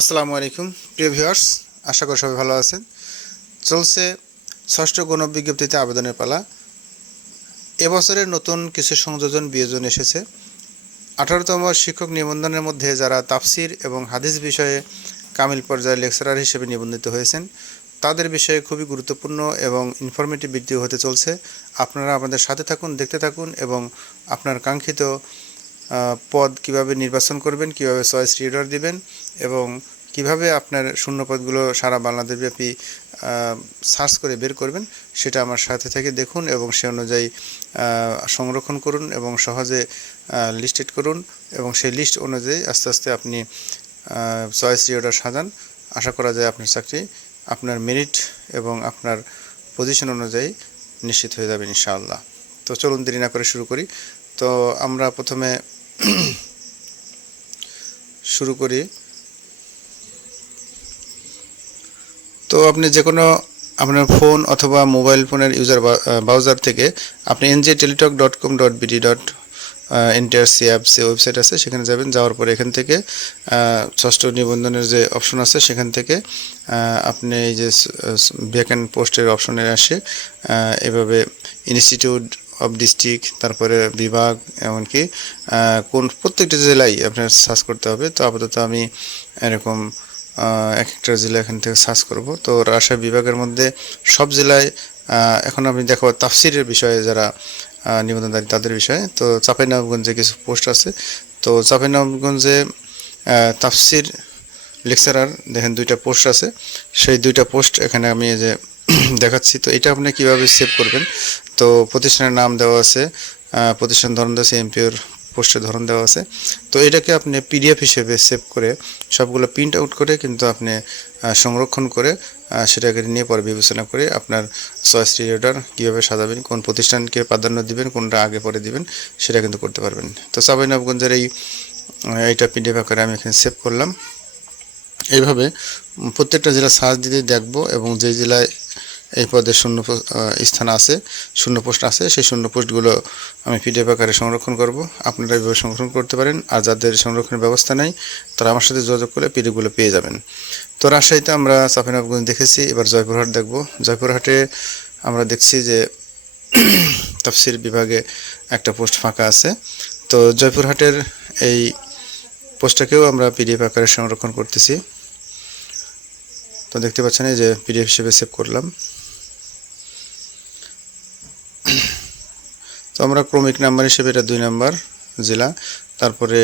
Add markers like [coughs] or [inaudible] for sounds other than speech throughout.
আসসালামু আলাইকুম, প্রিয় ভিউয়ার্স, আশা করি সবাই ভালো আছেন। চলছে ষষ্ঠ গণ বিজ্ঞপ্তিতে আবেদনের পালা। এবছরের নতুন কিছু সংযোজন বিয়োজন এসেছে। আঠারোতম শিক্ষক নিবন্ধনের মধ্যে যারা তাফসির এবং হাদিস বিষয়ে কামিল পর্যায়ের লেকচারার হিসেবে নিবন্ধিত হয়েছেন, তাদের বিষয়ে খুবই গুরুত্বপূর্ণ এবং ইনফরমেটিভ ভিডিও হতে চলছে। আপনারা আমাদের সাথে থাকুন, দেখতে থাকুন এবং আপনার কাঙ্ক্ষিত পদ কীভাবে নির্বাচন করবেন, কীভাবে চয়েস রিডার দিবেন এবং কীভাবে আপনার শূন্য পদগুলো সারা বাংলাদেশব্যাপী সার্চ করে বের করবেন সেটা আমার সাথে থেকে দেখুন এবং সে অনুযায়ী সংরক্ষণ করুন এবং সহজে লিস্টেড করুন এবং সেই লিস্ট অনুযায়ী আস্তে আস্তে আপনি চয়েস রিডার সাজান। আশা করা যায় আপনার চাকরি আপনার মেরিট এবং আপনার পজিশন অনুযায়ী নিশ্চিত হয়ে যাবে ইনশাআল্লাহ। তো চলুন দেরি না করে শুরু করি। তো আমরা প্রথমে [clears throat] শুরু করি। তো আপনি যে কোনো আপনার ফোন অথবা মোবাইল ফোনের ইউজার ব্রাউজার থেকে আপনি NJ Teletalk dot com dot BD dot NTR C app সে ওয়েবসাইট আছে, সেখানে যাবেন। যাওয়ার পরে এখান থেকে ষষ্ঠ নিবন্ধনের যে অপশন আছে, সেখান থেকে আপনি এই যে ভ্যাকেন্ট পোস্টের অপশনে আসে এভাবে ইনস্টিটিউট অফ ডিস্ট্রিক্ট তারপরে বিভাগ এমনকি কোন প্রত্যেকটা জেলায় আপনার সার্চ করতে হবে তো আপাতত আমি এরকম এক একটা জেলা এখান থেকে সার্চ করব। তো রাজশাহী বিভাগের মধ্যে সব জেলায় এখন আমি দেখো তাফসিরের বিষয়ে যারা নিবন্ধনকারী তাদের বিষয়ে তো চাঁপাইনবাবগঞ্জে কিছু পোস্ট আছে। তো চাঁপাইনবাবগঞ্জে আহ, তাফসির লেকচারার দেখেন দুইটা পোস্ট আছে। সেই দুইটা পোস্ট এখানে আমি যে [clears throat] দেখাচ্ছি। তো এটা আপনি কীভাবে সেভ করবেন? তো প্রতিষ্ঠানের নাম দেওয়া আছে প্রতিষ্ঠান ধরন দেওয়া আছে এমপিওর পোস্টের ধরন দেওয়া আছে। তো এটাকে আপনি পিডিএফ হিসেবে সেভ করে সবগুলো প্রিন্ট আউট করে কিন্তু আপনি সংরক্ষণ করে সেটাকে নিয়ে পরে বিবেচনা করে আপনার চয়েস রিডার কীভাবে সাজাবেন, কোন প্রতিষ্ঠানকে প্রাধান্য দিবেন, কোনটা আগে পরে দিবেন, সেটা কিন্তু করতে পারবেন। তো সাবাইনবগঞ্জের এই এইটা পিডিএফ আকারে আমি এখানে সেভ করলাম। এইভাবে প্রত্যেকটা জেলা সার্চ দিতে দেখব এবং যে জেলায় এই পদের শূন্য স্থান আছে, শূন্য পোস্ট আছে, সেই শূন্য পোস্টগুলো আমি পিডিএফ আকারে সংরক্ষণ করব। আপনারা এইভাবে সংরক্ষণ করতে পারেন, আর যাদের সংরক্ষণের ব্যবস্থা নেই, তারা আমার সাথে যোগাযোগ করলে পিডিএফগুলো পেয়ে যাবেন। তো রাজশাহীতে আমরা চাপিনাবগঞ্জ দেখেছি, এবার জয়পুরহাট দেখব। জয়পুরহাটে আমরা দেখছি যে [coughs] তাফসির বিভাগে একটা পোস্ট ফাঁকা আছে। তো জয়পুরহাটের এই পোস্টটাকেও আমরা পিডিএফ আকারে সংরক্ষণ করতেছি। তো দেখতে পাচ্ছেন এই যে পিডিএফ হিসেবে সেভ করলাম। তো আমরা ক্রমিক নাম্বার হিসেবে এটা দুই নাম্বার জেলা। তারপরে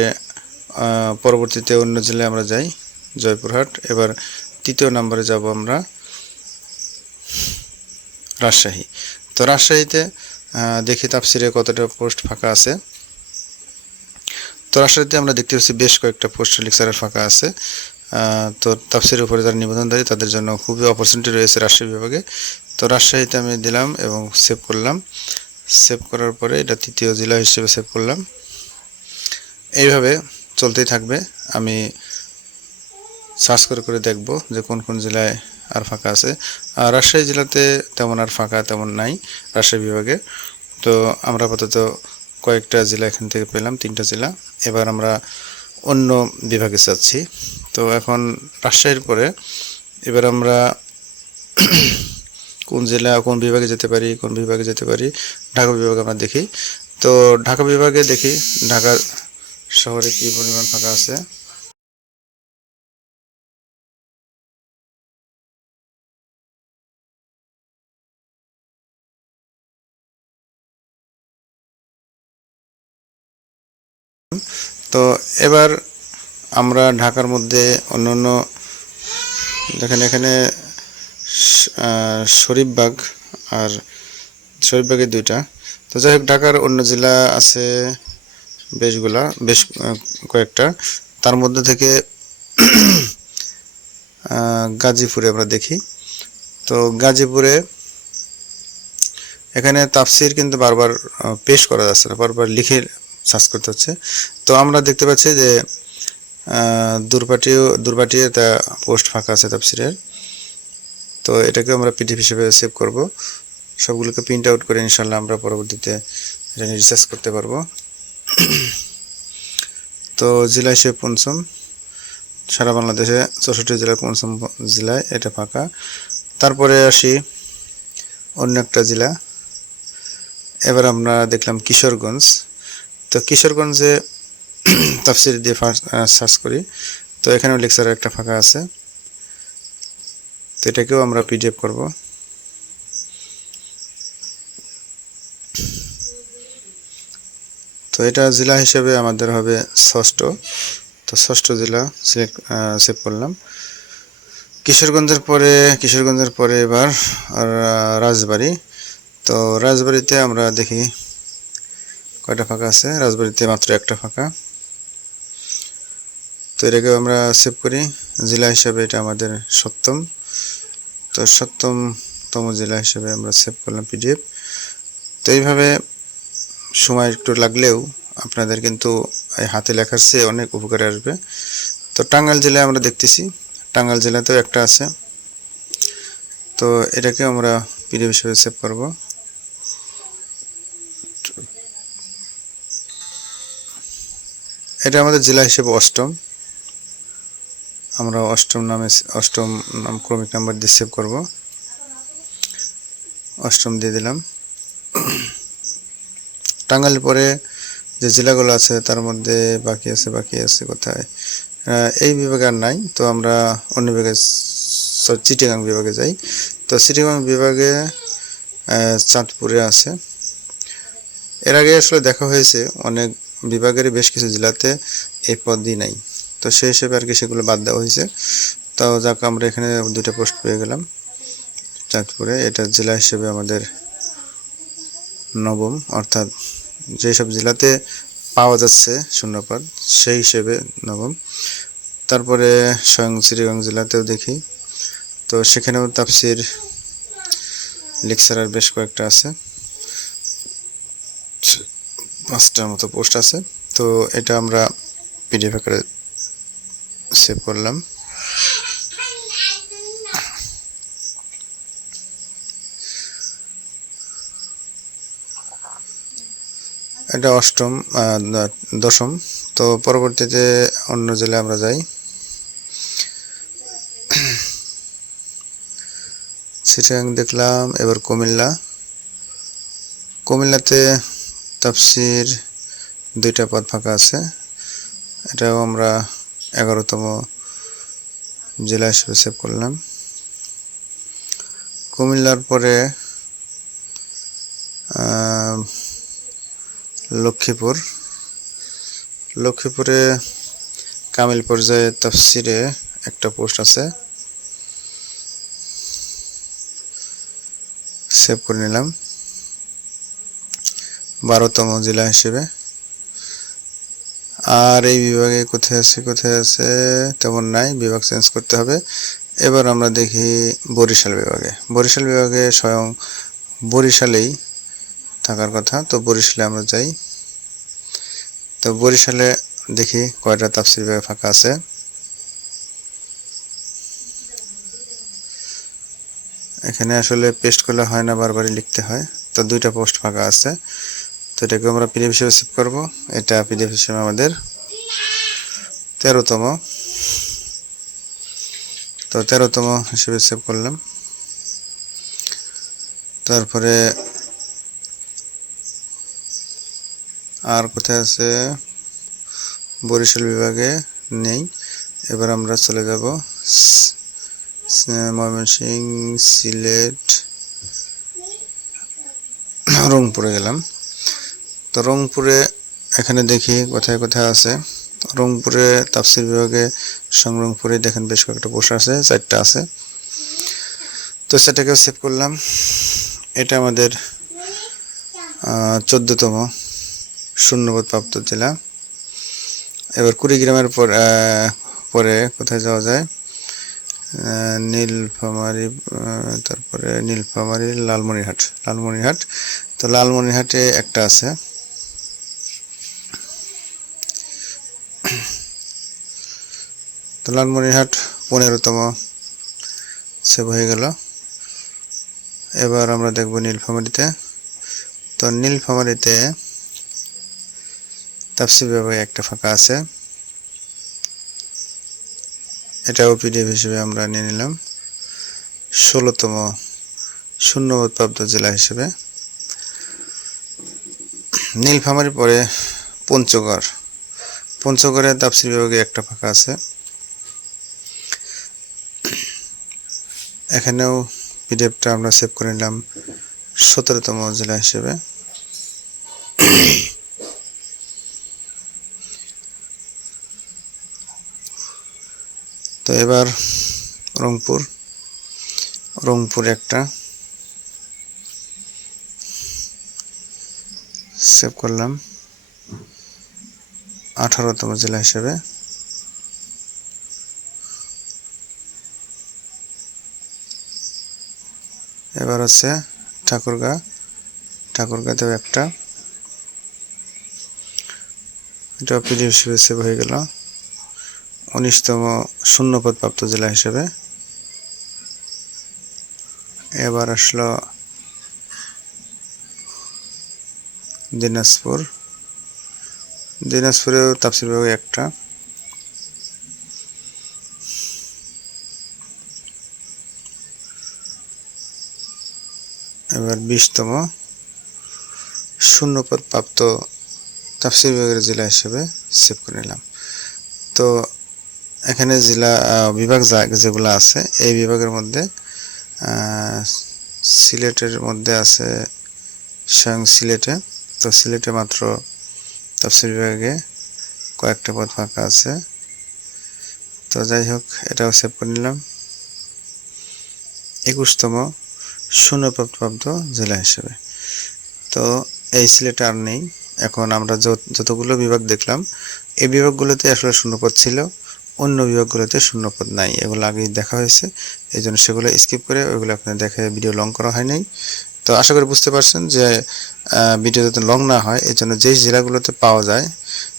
পরবর্তীতে অন্য জেলায় আমরা যাই, জয়পুরহাট। এবার তৃতীয় নাম্বারে যাব আমরা রাজশাহী। তো রাজশাহীতে দেখি তাপসিরে কতটা পোস্ট ফাঁকা আছে। তো রাজশাহীতে আমরা দেখতে পাচ্ছি বেশ কয়েকটা পোস্ট লেকচারের ফাঁকা আছে। তো তাফসির উপরে যারা নিবন্ধনধারী, তাদের জন্য খুবই অপরচুনিটি রয়েছে রাজশাহী বিভাগে। তো রাজশাহীতে আমি দিলাম এবং সেভ করলাম। সেভ করার পরে এটা তৃতীয় জেলা হিসেবে সেভ করলাম। এইভাবে চলতেই থাকবে। আমি সার্চ করে করে দেখব যে কোন কোন জেলায় আর ফাঁকা আছে। আর রাজশাহী জেলাতে তেমন আর ফাঁকা তেমন নাই, রাজশাহী বিভাগে। তো আমরা আপাতত কয়েকটা জেলা এখান থেকে পেলাম, তিনটা জেলা। এবার আমরা অন্য বিভাগে যাচ্ছি। তো এখন রাজশাহীর পরে এবার আমরা কোন জেলা, কোন বিভাগে যেতে পারি, কোন বিভাগে যেতে পারি, ঢাকা বিভাগে আমরা দেখি। তো ঢাকা বিভাগে দেখি, ঢাকা শহরে কী পরিমাণ ফাঁকা আছে। তো এবার আমরা ঢাকার মধ্যে অন্য অন্য দেখেন এখানে শরীফবাগ আর শরীফবাগের দুইটা। তো যাই হোক, ঢাকার অন্য জেলা আছে বেশগুলা, বেশ কয়েকটা। তার মধ্যে থেকে [clears throat] গাজীপুরে আমরা দেখি। তো গাজীপুরে এখানে তাফসির কিন্তু বারবার পেশ করা যাচ্ছে না, বারবার লিখে সার্চ করতে হচ্ছে। তো আমরা দেখতে পাচ্ছি যে দুর্বাটিও দুর্বাটিয়ে তা পোস্ট ফাঁকা আছে তাফসিরের। তো এটাকে আমরা পিডিএফ হিসেবে সেভ করব। সবগুলোকে প্রিন্ট আউট করে ইনশাল্লাহ আমরা পরবর্তীতে এটা রিসার্চ করতে পারব। তো জেলা হিসেবে পঞ্চম, সারা বাংলাদেশে চৌষট্টি জেলার পঞ্চম জেলায় এটা ফাঁকা। তারপরে আসি অন্য একটা জেলা। এবার আমরা দেখলাম কিশোরগঞ্জ। তো কিশোরগঞ্জে [clears throat] তাফসির দিয়ে সার্চ করি। তো এখানেও লেকচারের একটা ফাঁকা আছে। তো এটাকেও আমরা পিডিএফ করব। তো এটা জেলা হিসেবে আমাদের হবে ষষ্ঠ। তো ষষ্ঠ জেলা সিলেক্ট সেভ করলাম। কিশোরগঞ্জের পরে কিশোরগঞ্জের পরে এবার আহ, তো রাজবাড়িতে আমরা দেখি কয়টা ফাঁকা আছে। রাজবাড়িতে মাত্র একটা ফাঁকা। তো এটাকে আমরা সেভ করি। জেলা হিসাবে এটা আমাদের সপ্তম। তো সপ্তমতম জেলা হিসেবে আমরা সেভ করলাম পিডিএফ তো এইভাবে সময় একটু লাগলেও আপনাদের কিন্তু এই হাতে লেখার চেয়ে অনেক উপকারে আসবে। তো টাঙ্গাইল জেলায় আমরা দেখতেছি, টাঙ্গাইল জেলাতেও একটা আছে। তো এটাকে আমরা পিডিএফ হিসেবে সেভ করব। এটা আমাদের জেলা হিসেবে অষ্টম। আমরা অষ্টম নামে অষ্টম নাম ক্রমিক নাম্বার দিয়ে সেভ করব। অষ্টম দিয়ে দিলাম। টাঙ্গাইল পরে যে জেলাগুলো আছে, তার মধ্যে বাকি আছে বাকি আছে কোথায়? এই বিভাগে আর নাই। তো আমরা অন্য বিভাগে চিটাগাং বিভাগে যাই। তো চিটিগাং বিভাগে চাঁদপুরে আছে। এর আগে আসলে দেখা হয়েছে, অনেক বিভাগের বেশ কিছু জেলাতে এই পদই নাই। তো সেই হিসেবে আর কি সেগুলো বাদ দেওয়া হয়েছে। তাও যাক, আমরা এখানে দুটো পোস্ট পেয়ে গেলাম। চাঁদপুরে এটা জেলা হিসেবে আমাদের নবম, অর্থাৎ যেসব জেলাতে পাওয়া যাচ্ছে শূন্যপাত সেই হিসেবে নবম। তারপরে স্বয়ং শ্রীগঞ্জ জেলাতেও দেখি। তো সেখানেও তাফসির লেকচারার বেশ কয়েকটা আছে। পাঁচটার মতো পোস্ট আছে। তো এটা আমরা পিডিএফ আকারে সেভ করলাম। এটা অষ্টম দশম। তো পরবর্তীতে অন্য জেলায় আমরা যাই। চিটাগাং দেখলাম, এবার কুমিল্লা। কুমিল্লাতে তাফসির দুইটা পদ ফাঁকা আছে। এটাও আমরা এগারোতম জেলা হিসেবে সেভ করলাম। কুমিল্লার পরে লক্ষ্মীপুর। লক্ষ্মীপুরে কামিল পর্যায়ে তাফসিরে একটা পোস্ট আছে। সেভ করে নিলাম। বারোতম জেলা হিসেবে। আর এই বিভাগে কোথায় আছে কোথায় আছে, তেমন নাই, বিভাগ চেঞ্জ করতে হবে। এবার আমরা দেখি বরিশাল বিভাগে। বরিশাল বিভাগে স্বয়ং বরিশালেই থাকার কথা, তো বরিশালে আমরা যাই। তো বরিশালে দেখি কয়টা তাফসির বিভাগে ফাঁকা আছে। এখানে আসলে পেস্ট করলে হয় না, বারবারই লিখতে হয়। তো দুইটা পোস্ট ফাঁকা আছে। তো এটাকে আমরা পিডিএফ হিসেবে সেভ করব। এটা পিডিএফ হিসেবে আমাদের তেরোতম। তো তেরোতম হিসেবে সেভ করলাম। তারপরে আর কোথায় আছে? বরিশাল বিভাগে নেই। এবার আমরা চলে যাব স- স- সিলেট রংপুরে গেলাম। তো রংপুরে এখানে দেখি কোথায় কোথায় আছে। রংপুরে তাফসির বিভাগে সংরংপুরে দেখেন বেশ কয়েকটা পোস্ট আছে, চারটা আছে। তো সেটাকেও সেভ করলাম। এটা আমাদের চোদ্দতম শূন্যপদ প্রাপ্ত জেলা। এবার কুড়িগ্রামের পর পরে কোথায় যাওয়া যায়? নীলফামারি তারপরে নীলফামারী লালমনিরহাট লালমনিরহাট। তো লালমনিরহাটে একটা আছে। তো লালমনিরহাট পনেরোতম সেভ হয়ে গেল। এবার আমরা দেখব নীলফামারীতে তো নীলফামারীতে তাফসির বিভাগে একটা ফাঁকা আছে। এটাও পিডিএফ হিসেবে আমরা নিয়ে নিলাম। ষোলোতম শূন্যবোধ প্রাপ্ত জেলা হিসেবে। নীলফামারীর পরে পঞ্চগড়। পঞ্চগড়ে তাপসির বিভাগে একটা ফাঁকা আছে। এখানেও পিডিএফটা আমরা সেভ করে নিলাম সতেরোতম জেলা হিসেবে। তো এবার রংপুর। রংপুর একটা সেভ করলাম। আঠারোতম জেলা হিসেবে। এবার হচ্ছে ঠাকুরগা। ঠাকুরগাতেও একটা। এটা পিডিএফ হিসেবে সেভ হয়ে গেল। উনিশতম শূন্যপদ প্রাপ্ত জেলা হিসেবে। এবার আসলো দিনাজপুর। দিনাজপুরেও তাপসির একটা। বিশতম শূন্যপদ প্রাপ্ত তাফসির বিভাগের জেলা হিসেবে সেভ করে নিলাম। তো এখানে জেলা বিভাগ যেগুলো আছে, এই বিভাগের মধ্যে সিলেটের মধ্যে আছে স্বয়ং সিলেটে। তো সিলেটে মাত্র তাফসির বিভাগে কয়েকটা পদ ফাঁকা আছে। তো যাই হোক, এটাও সেভ করে নিলাম। একুশতম শূন্যপ্রাপ্ত জেলা হিসেবে। তো এই সিলেট আর নেই। এখন আমরা যত- যতগুলো বিভাগ দেখলাম, এই বিভাগগুলোতে আসলে শূন্যপদ ছিল, অন্য বিভাগগুলোতে শূন্যপদ নাই। এগুলো আগেই দেখা হয়েছে এই জন্য সেগুলো স্কিপ করে ওইগুলো আপনার দেখে ভিডিও লং করা হয় নাই। তো আশা করি বুঝতে পারছেন যে ভিডিও যাতে লং না হয় এই জন্য যেই জেলাগুলোতে পাওয়া যায়,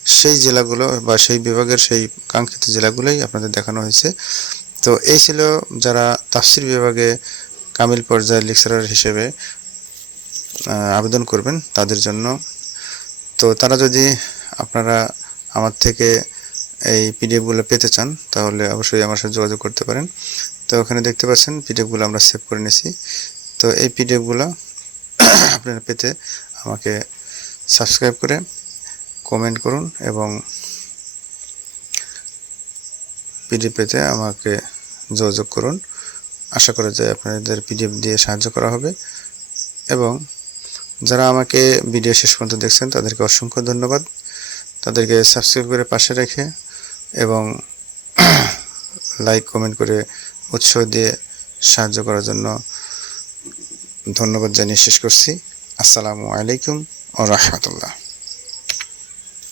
সেই জেলাগুলো বা সেই বিভাগের সেই কাঙ্ক্ষিত জেলাগুলোই আপনাদের দেখানো হয়েছে। তো এই ছিল যারা তাফসির বিভাগে কামিল পর্যায়ের লেকচারার হিসেবে আবেদন করবেন তাদের জন্য। তো তারা যদি আপনারা আমার থেকে এই পিডিএফগুলো পেতে চান, তাহলে অবশ্যই আমার সাথে যোগাযোগ করতে পারেন। তো ওখানে দেখতে পাচ্ছেন পিডিএফগুলো আমরা সেভ করে নিয়েছি। তো এই পিডিএফগুলো [clears throat] আপনারা পেতে আমাকে সাবস্ক্রাইব করে কমেন্ট করুন এবং পিডিএফ পেতে আমাকে যোগাযোগ করুন। আশা করা যায় আপনাদের পিডিএফ দিয়ে সাহায্য করা হবে। এবং যারা আমাকে ভিডিও শেষ পর্যন্ত দেখছেন, তাদেরকে অসংখ্য ধন্যবাদ। তাদেরকে সাবস্ক্রাইব করে পাশে রেখে এবং [clears throat] লাইক কমেন্ট করে উৎসাহ দিয়ে সাহায্য করার জন্য ধন্যবাদ জানিয়ে শেষ করছি। আসসালামু আলাইকুম ও রহমতুল্লাহ।